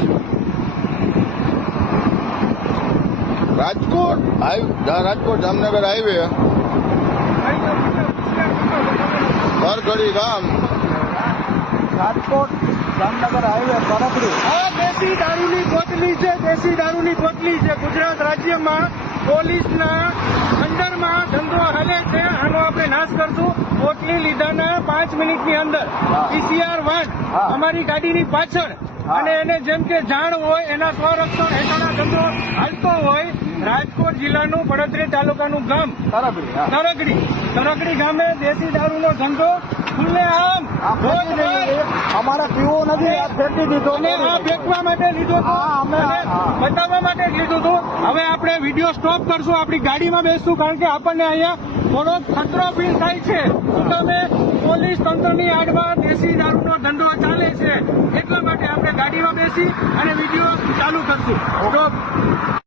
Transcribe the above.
Rajkot Jamnagar highway બરગડી ગામ, Rajkot Jamnagar highway Parabdi. આ દેશી દારૂની બોટલી છે, દેશી દારૂની બોટલી છે. ગુજરાત રાજ્યમાં પોલીસના અંડરમાં ધંધો હાલે છે. આનો આપણે નાશ કરશું. બોટલી લીધાના 5 મિનિટની અંદર PCR વાન અમારી ગાડીની પાછળ, અને એને જેમ કે જાણ હોય એના સ્વરક્ષણ હેઠળનો ધંધો હાલતો હોય. રાજકોટ જિલ્લાનું પડોદરી તાલુકાનું ગામ તરગડી ગામે દેશી દારૂનો ધંધો ખુલ્લેઆમ અમારે પીવું નથી, આ ફેંકી દીધો. અને આ ફેંકવા માટે લીધું હતું, બતાવવા માટે જ લીધું હતું. હવે આપણે વિડીયો સ્ટોપ કરશું, આપણી ગાડીમાં બેસશું, કારણ કે આપણને અહીંયા થોડો ખતરો ફીલ થાય છે. તમે પોલીસ તંત્રની આડમાં દેશી દારૂનો ધંધો ચાલે છે, એટલા માટે આપણે ગાડીમાં બેસી અને વિડીયો ચાલુ કરશું. સ્ટોપ.